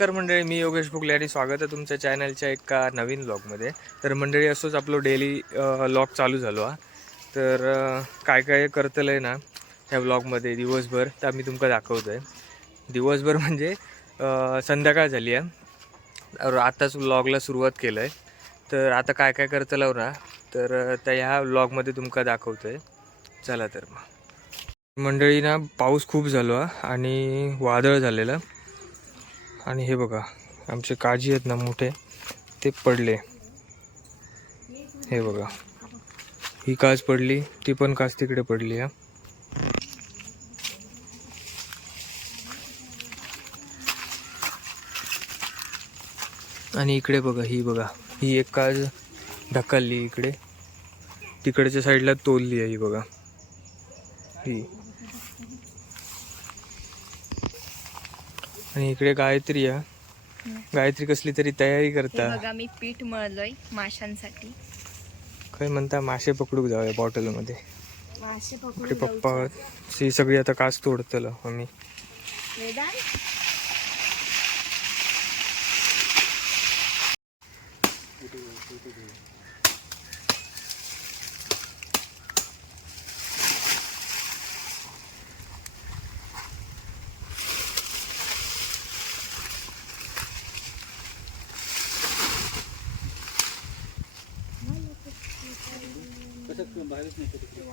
नमस्कार मंडळी मी योगेश भुगले आणि स्वागत आहे तुमच्या चॅनलच्या एका नवीन ब्लॉगमध्ये तर मंडळी असंच आपलं डेली ब्लॉग चालू झालो हा. तर काय काय करतलं आहे ना ह्या ब्लॉगमध्ये दिवसभर तर आम्ही तुमका दाखवतो आहे दिवसभर म्हणजे संध्याकाळ झाली आहे और आताच व्लॉगला सुरुवात केलं आहे तर आता काय काय करतलं ना तर त्या ह्या ब्लॉगमध्ये तुमका दाखवतो आहे चला तर मग. मंडळी ना पाऊस खूप झालो हा आणि वादळ झालेलं. आणि हे बघा आमचे काजी आहेत ना मोठे ते पडले. हे बघा ही काज पडली ती पण काज तिकडे पडली हा. आणि इकडे बघा ही बघा ही एक काज ढकलली इकडे. तिकडच्या साईडला तोलली आहे ही बघा. ही. आणि इकडे गायत्री आहे. गायत्री कसली तरी तयारी करता. बघा मी पीठ मळलोय माशांसाठी. काय म्हणता मासे पकडूक जाऊया बॉटलमध्ये. मासे इकडे पप्पा ही सगळी आता काच तोडतलं आम्ही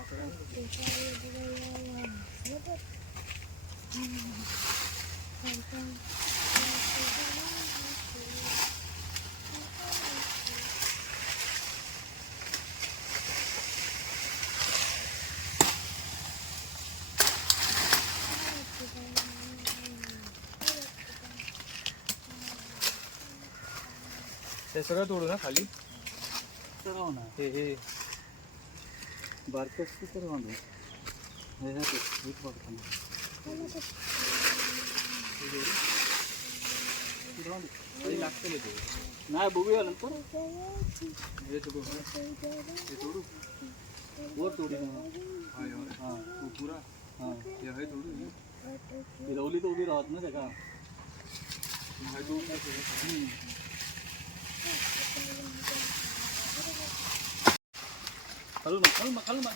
ते सगळं तोडू ना खाली? सर्व ना हे हे. बारकस सर्व ना हे हे ते, वीट पडतं. नाही बघूया नंतर हे तोडू. हे तोडू. वर तोडी ना. हा. हा. ही रवली तर उभी राहत ना त्याका हम्म. खालून बघ, खालून बघ, खालून बघ.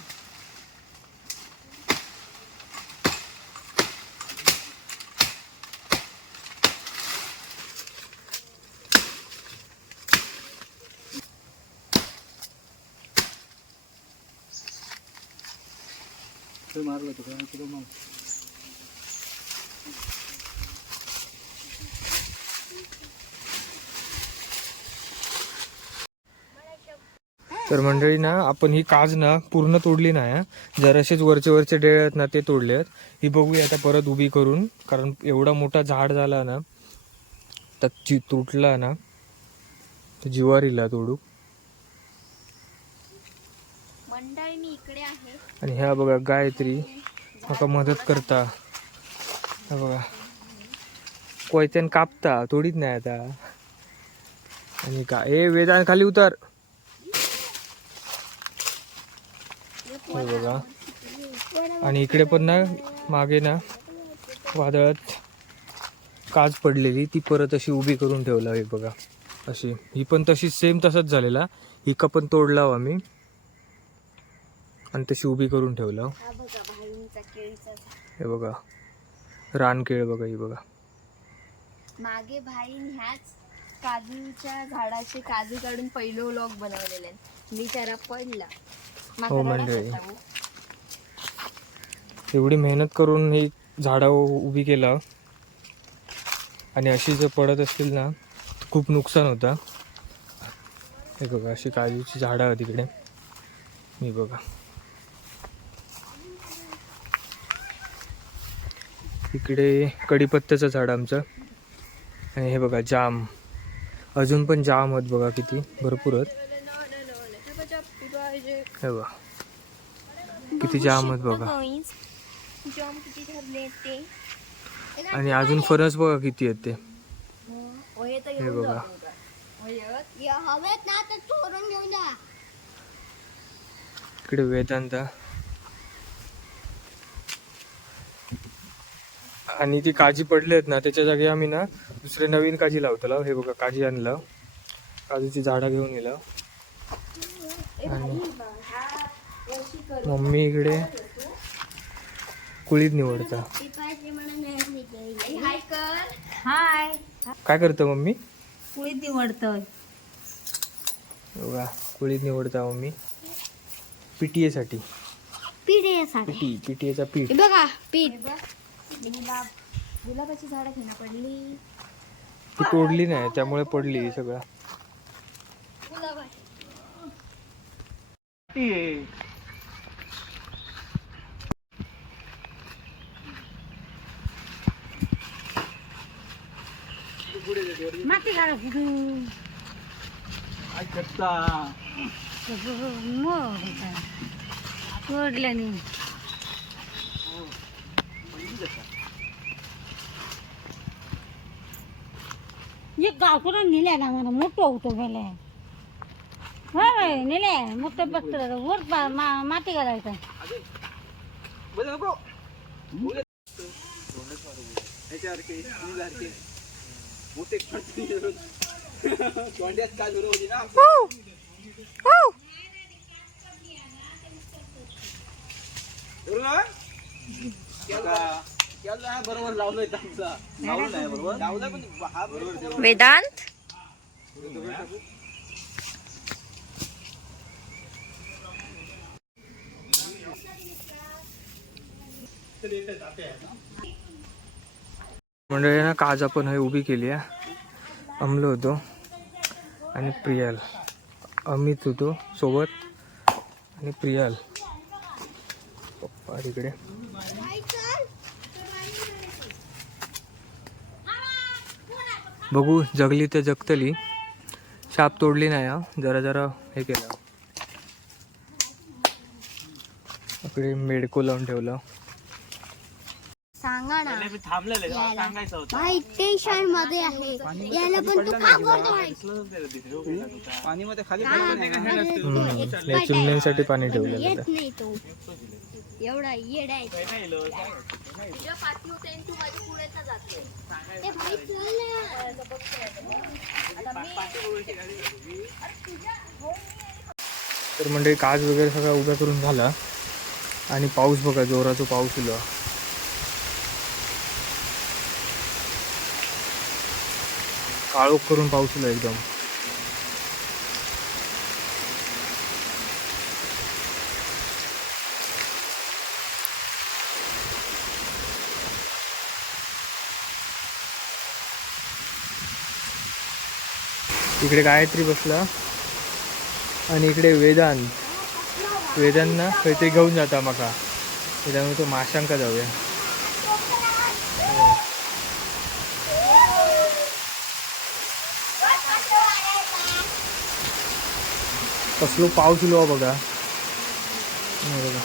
ते मारलं तुला तुला मार तर मंडळी ना आपण ही काज ना पूर्ण तोडली नाही हा. जरासेच वरचे वरचे डेळे आहेत ना ते तोडले आहेत. ही बघूया आता परत उभी करून कारण एवढा मोठा झाड झाला ना तर जी तुटला ना तर जिवारीला तोडू. आणि ह्या बघा गायत्री म्हाका मदत करता. हा बघा. कोयत्यान कापता तोडीत नाही आता. आणि का ए वेदान खाली उतर. हे बघा. आणि इकडे पण ना मागे ना वादळात काच पडलेली. ती परत अशी उभी करून ठेवला हे बघा. अशी. ही पण तशी सेम तसंच झालेला. हिका का पण तोडला हो आम्ही. आणि तशी उभी करून ठेवलं बघा हो. हे बघा. रानकेळ बघा ही बघा. मागे भाईन ह्याच काजूच्या झाडाचे काजू काढून पहिलं लॉक बनवलेले मी त्याला पडला. हो, मंडळी. एवढी मेहनत करून ही झाडं उभी केलं. आणि अशी जर पडत असतील ना खूप नुकसान होतं. हे बघा अशी काजूची झाडं तिकडे मी बघा. इकडे कडीपत्त्याचं झाड आमचं. आणि हे बघा जाम. अजून पण जाम आहेत बघा किती. भरपूर आहेत. हे बघा. किती जाम आहेत बघा. जाम किती ते आणि अजून फरस बघा किती आहेत ते. हे बघा. इकडे वेदांत. आणि ती काजी पडली आहेत ना त्याच्या जागी आम्ही ना दुसरे नवीन काजी लावतो हे बघा काजी आणलं. काजूची झाडं घेऊन गेलं. आणि मम्मी इकडे कुळीत निवडता. हाय. कर हाय काय करतं मम्मी? कुळीत निवडतोय. बघा कुळीत निवडता मम्मी. पीटीएसाठी पीटी पीटीएचा पीठ बघा पीठ गुलाब गुलाबाची झाडं घेणं पडली ती तोडली नाही त्यामुळे पडली सगळं. गुलाब माती काढा कुठून तोडल्याने एक गावकडून नेल्या ना मला मोठं होतो गेले होय नेले मोठं बसतं वर पा- मा- माती घालायचं. बरोबर लावलोय लावलं नाही बरोबर? लावलं पण हा बरोबर वेदांत? मंडळी ना काज आपण हे उभी केली आहे. अमलो होतो आणि प्रियाल. अमित होतो सोबत आणि प्रियाल. पप्पा तिकडे. बघू जगली तर जगतली. शाप तोडली नाही हा. जरा जरा हे केलं. इकडे मेडको लावून ठेवलं. सांगा ना. थांबलेलं यायला. सांगायचं होतं. भाई टेन्शनमध्ये आहे. याला पण तू? का खाली चिमण्यांसाठी पाणी ठेवलेलं येत नाही तो. एवढा येडा आहे. तुझ्या पाठी होते आणि तू माझ्या पुढे का जाते ए भाई चल ना. आता मी- तर म्हणजे काज वगैरे सगळा उभ्या करून झाला. आणि पाऊस बघा जोराचा पाऊस आला. काळोख करून पाऊस आला एकदम. इकडे गायत्री बसला. आणि इकडे वेदांत वेदांना ना घेऊन जाता माका. त्यामुळे तो माशांका जाऊया. कसलो पाऊस इलो हो बघा. बघा.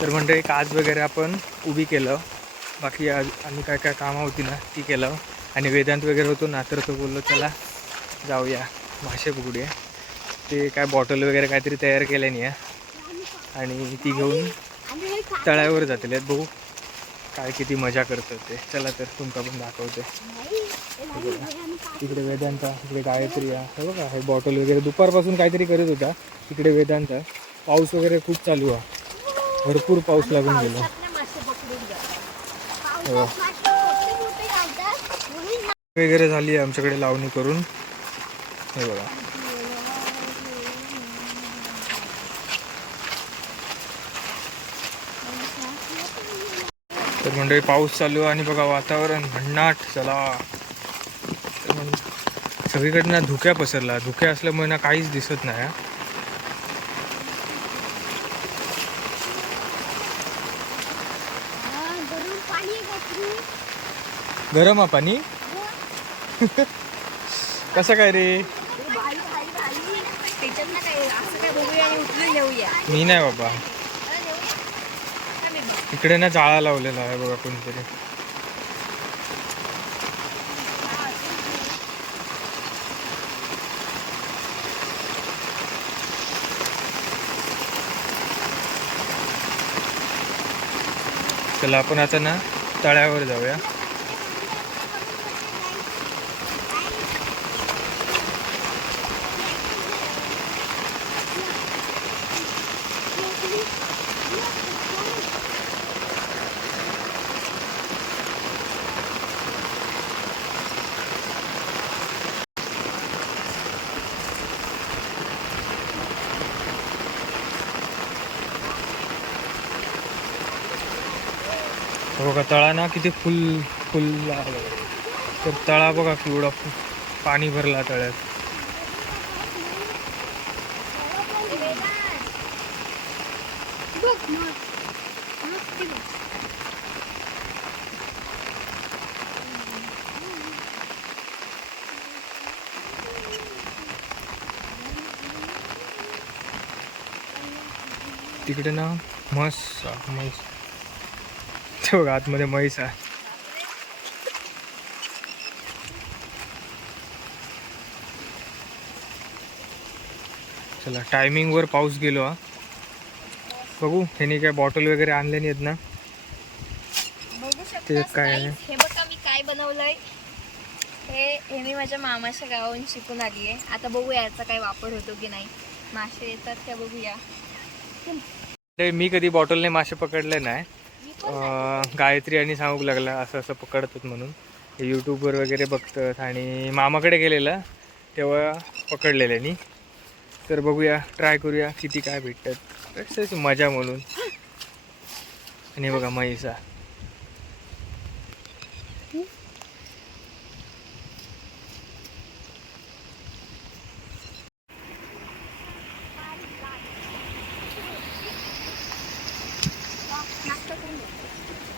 तर म्हणजे काज वगैरे आपण उभी केलं. बाकी आणि आम्ही काय काय कामं होती ना ती केलं. आणि वेदांत वगैरे होतो ना तर तो बोललो चला जाऊया. मासे पकडूया ते काय बॉटल वगैरे काहीतरी तयार केल्याने आहे. आणि ती घेऊन तळ्यावर जातील बघू काय किती मजा करतात ते. चला तर तुमका पण दाखवते. तिकडे वेदांचा इकडे गायत्री हे बघा हे बॉटल वगैरे. दुपारपासून काहीतरी करत होता. तिकडे वेदांत. पाऊस वगैरे खूप चालू आहे. भरपूर पाऊस लागून गेला. हो. वगैरे झाली आहे आमच्याकडे लावणी करून. हे बघा तर मंडळी पाऊस चालू आहे आणि बघा वातावरण भन्नाट. चला. तर म्हण- सगळीकडनं धुक्या पसरला. धुक्या असल्यामुळे ना काहीच दिसत नाही हा. गरम आहे पाणी? कसं काय रे? मी नाही बाबा. इकडे ना जाळा लावलेला आहे बघा कोणतरी. चला आपण आता ना तळ्यावर जाऊया. बघा तळा ना किती फुल फुल तर तळा बघा केवढा पाणी भरला तळ्यात. तिकडे ना मस्त मस्त. म्हैस ते बघा आतमध्ये म्हैस आहे. चला टायमिंगवर पाऊस गेलो हा. बघू ह्यानी काय बॉटल वगैरे आणले नाहीत ना? बघू ते काय? आहे? हे बघा मी काय बनवलंय. हे हे मी माझ्या मामाच्या गावाहून शिकून आली आहे आता बघूया याचा काय वापर होतो की नाही. मासे येतात त्या बघूया. मी कधी बॉटलने मासे पकडले नाही. गायत्री आणि सांगू लागला असं असं पकडतात म्हणून. यूट्यूबवर वगैरे बघतात आणि मामाकडे गेलेला तेव्हा पकडलेल्यानी तर बघूया ट्राय करूया किती काय भेटतात. मजा म्हणून. आणि बघा म्हैसा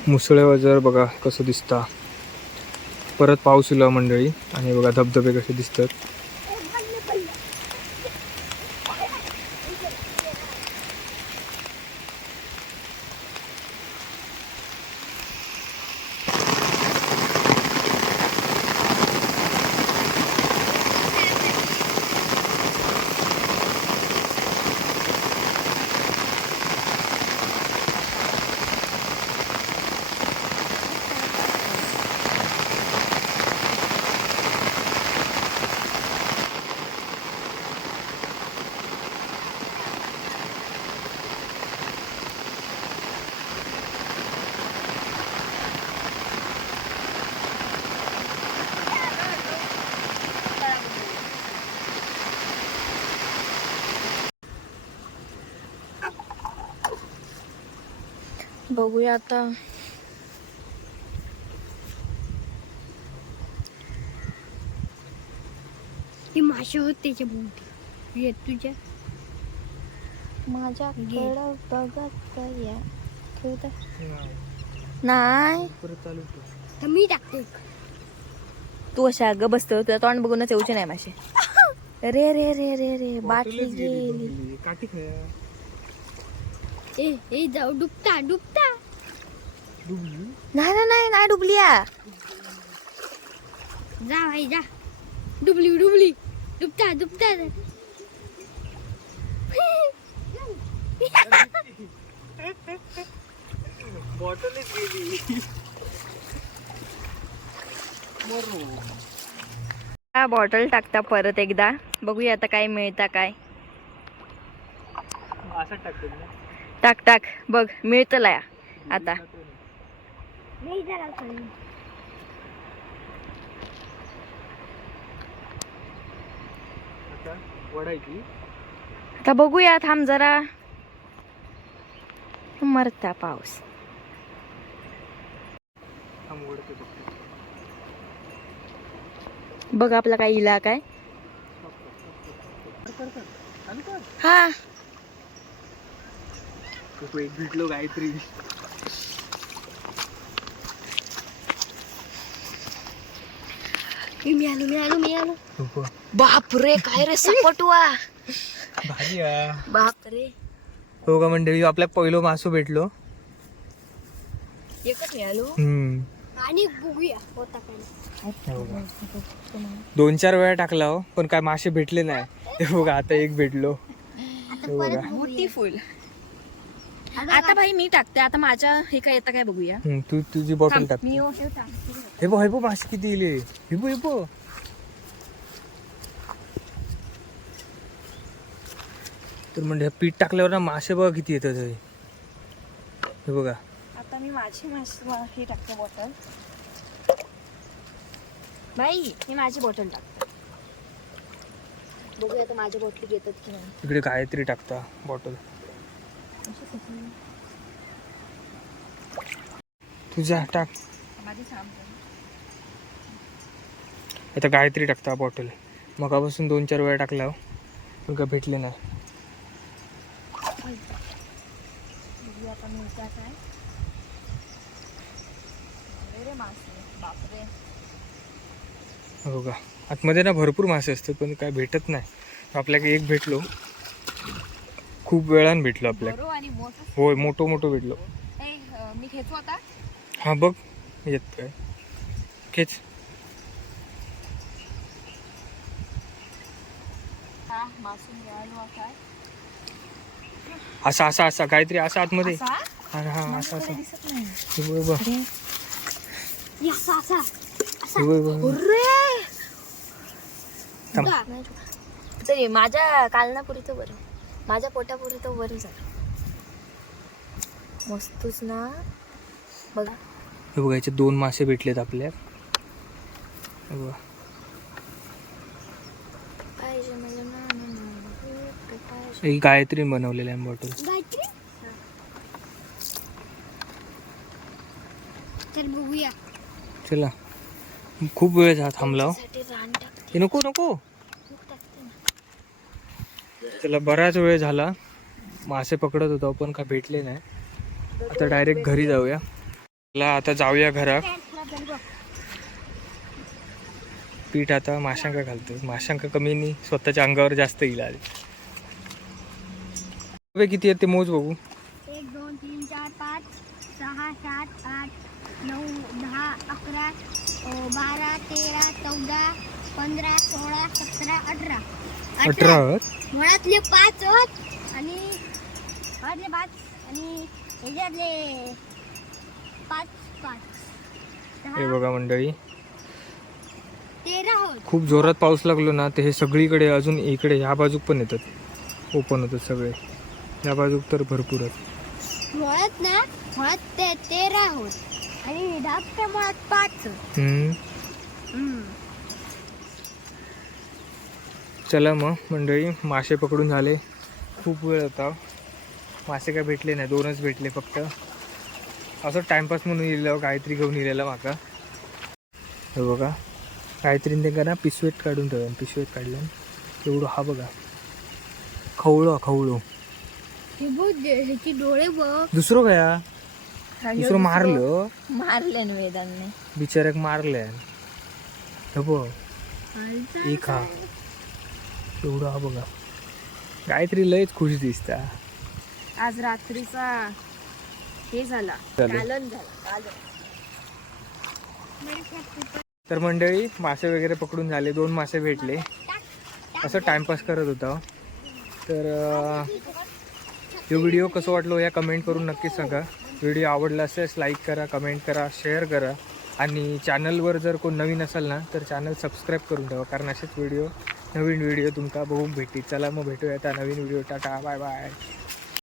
मुसळे जर बघा कसं दिसता. परत पाऊस इला मंडळी. आणि बघा धबधबे कसे दिसतात. बघूया आता. ते मासे होत त्याच्या भोवती येत तुझ्या? माझ्याकडं बघत या ठेवता नाही. तर मी टाकते. तू अशा ग बसतो तुला तोंड बघूनच येऊचे नाही मासे रे रे रे रे रे बाटली गेली काठी ए ए जाऊ डुबता डुबता. नाही नाही नाही नाही डुबलिया जा भाई जा. डुबली डुबली. डुबता डुबता. बॉटलच गेली. हा बॉटल टाकता परत एकदा. बघूया आता काय मिळता काय. ना टाक टाक. बघ मिळतं लाया आता. नाही जरा खाली. आता वडायची आता बघूया थांब जरा. मरता पाऊस. थांब वडते फक्त. बघ आपला काय इला काय. हा. एक भेटलो गायत्री. मी आलो मी आलो मी आलो खूप बापरे काय रे सपटवा भारी आहे. बापरे. हो का मंडळी आपल्या पहिलो मासू भेटलो. एकच मिळालो. हम्म. आणि बघूया होता काय हो का. दोन चार वेळा टाकला हो पण काय मासे भेटले नाही. हे बघा आता एक भेटलो. हे बघा. मोठी फुल. आता भाई मी टाकते आता माझ्या हे काय येतं काय बघूया. हम्म, तू तुझी बॉटल टाक. मी हो हे टाकते. हे बघ हे बघ मासे किती इले हे. बघ हे बघ. तर म्हणजे हे पीठ टाकल्यावर ना मासे बघा किती येतात हे. हे बघा. आता मी माझी मास- हे टाकते बॉटल बाई मी माझी बॉटल टाकते. बघूया आता माझ्या बॉटली येतात की नाही. इकडे काहीतरी टाकता बॉटल तुझा टाक. आता गायत्री टाकता बॉटल मगापासून दोन चार वेळा टाकला हो. पण का भेटले नाही. हो का आतमध्ये ना भरपूर मासे असतात पण काय भेटत नाही. आपल्याकडे एक भेटलो. खूप वेळानं भेटलो आपल्याला. बरो आणि मोठं होय मोठं मोठं भेटलो. ए, अं, मी घेतो आता? हा बघ. येत काय? खेच. हा मासून मिळालो आता. असा असा असा काहीतरी असा आतमध्ये. असा? हा हा असा असा. दिसत नाही. हे बघ, बघ. Yes, असा हे बघ, बघ. थांब. तरी माझ्या कालनापुरी तर बरं. माझ्या पोटापुरी तर बरं झालं मस्तच ना. बघा. हे बघा याचे दोन मासे भेटलेत आपल्या बघा. पाहिजे मला ना गायत्री बनवलेलं आहे बॉटल. गायत्री? तर बघूया. चला. खूप वेळ झा थांबला हो. हे नको नको. चला बराच वेळ झाला. मासे पकडत होतो पण काय भेटले नाही. आता डायरेक्ट घरी जाऊया. चला आता जाऊया घरात. पीठ आता माशांका घालतो माशांका कमी नाही स्वतःच्या अंगावर जास्त येईल रुपये किती आहेत ते मोज बघू. एक दोन तीन चार पाच सहा सात आठ नऊ दहा अकरा बारा तेरा चौदा पंधरा सोळा सतरा अठरा. अठरा. मुळातले पाच होत आणि मुळातले पाच आणि ह्याच्यातले पाच पाच. हे बघा मंडळी. तेरा होत. खूप जोरात पाऊस लागलो ना ते हे सगळीकडे अजून इकडे ह्या बाजूक पण येतात. ओपन होतात सगळे. ह्या बाजूक तर भरपूर आहेत. मुळात ना मुळात ते तेरा होत. आणि धाकट्या मुळात पाच हम्म. चला मग मंडळी. मासे पकडून झाले. खूप वेळ होता. मासे काय भेटले नाही. दोनच भेटले फक्त. असं टाइमपास म्हणून इलेलं गायत्री घेऊन इलेलं माका. हे बघा. गायत्रीने ते का ना पिशवेत काढून ठेवलं पिशवेत काढलं. एवढं हा बघा. खवळो खवळो. डोळे बघ. दुसरं काय? दुसरं मारलं? मारले वेदांनी बिचाऱ्याक मारलंय. हे बघ. एक हा. एवढं हा बघा. गायत्री लयच खुश दिसता. आज रात्रीचा हे झाला झालं. कालन झाला कालन. तर मंडळी मासे वगैरे पकडून झाले दोन मासे भेटले. असं टाइमपास करत होता. तर हे व्हिडिओ कसं वाटलो या कमेंट करून नक्कीच सांगा. व्हिडिओ आवडला असेल लाईक करा कमेंट करा शेअर करा. आणि चॅनलवर जर कोण नवीन असेल ना तर चॅनल सबस्क्राईब करून ठेवा. कारण असेच व्हिडिओ नवीन व्हिडिओ तुमका बघून भेटतील. चला मग भेटूया आता नवीन व्हिडिओ टाटा बाय बाय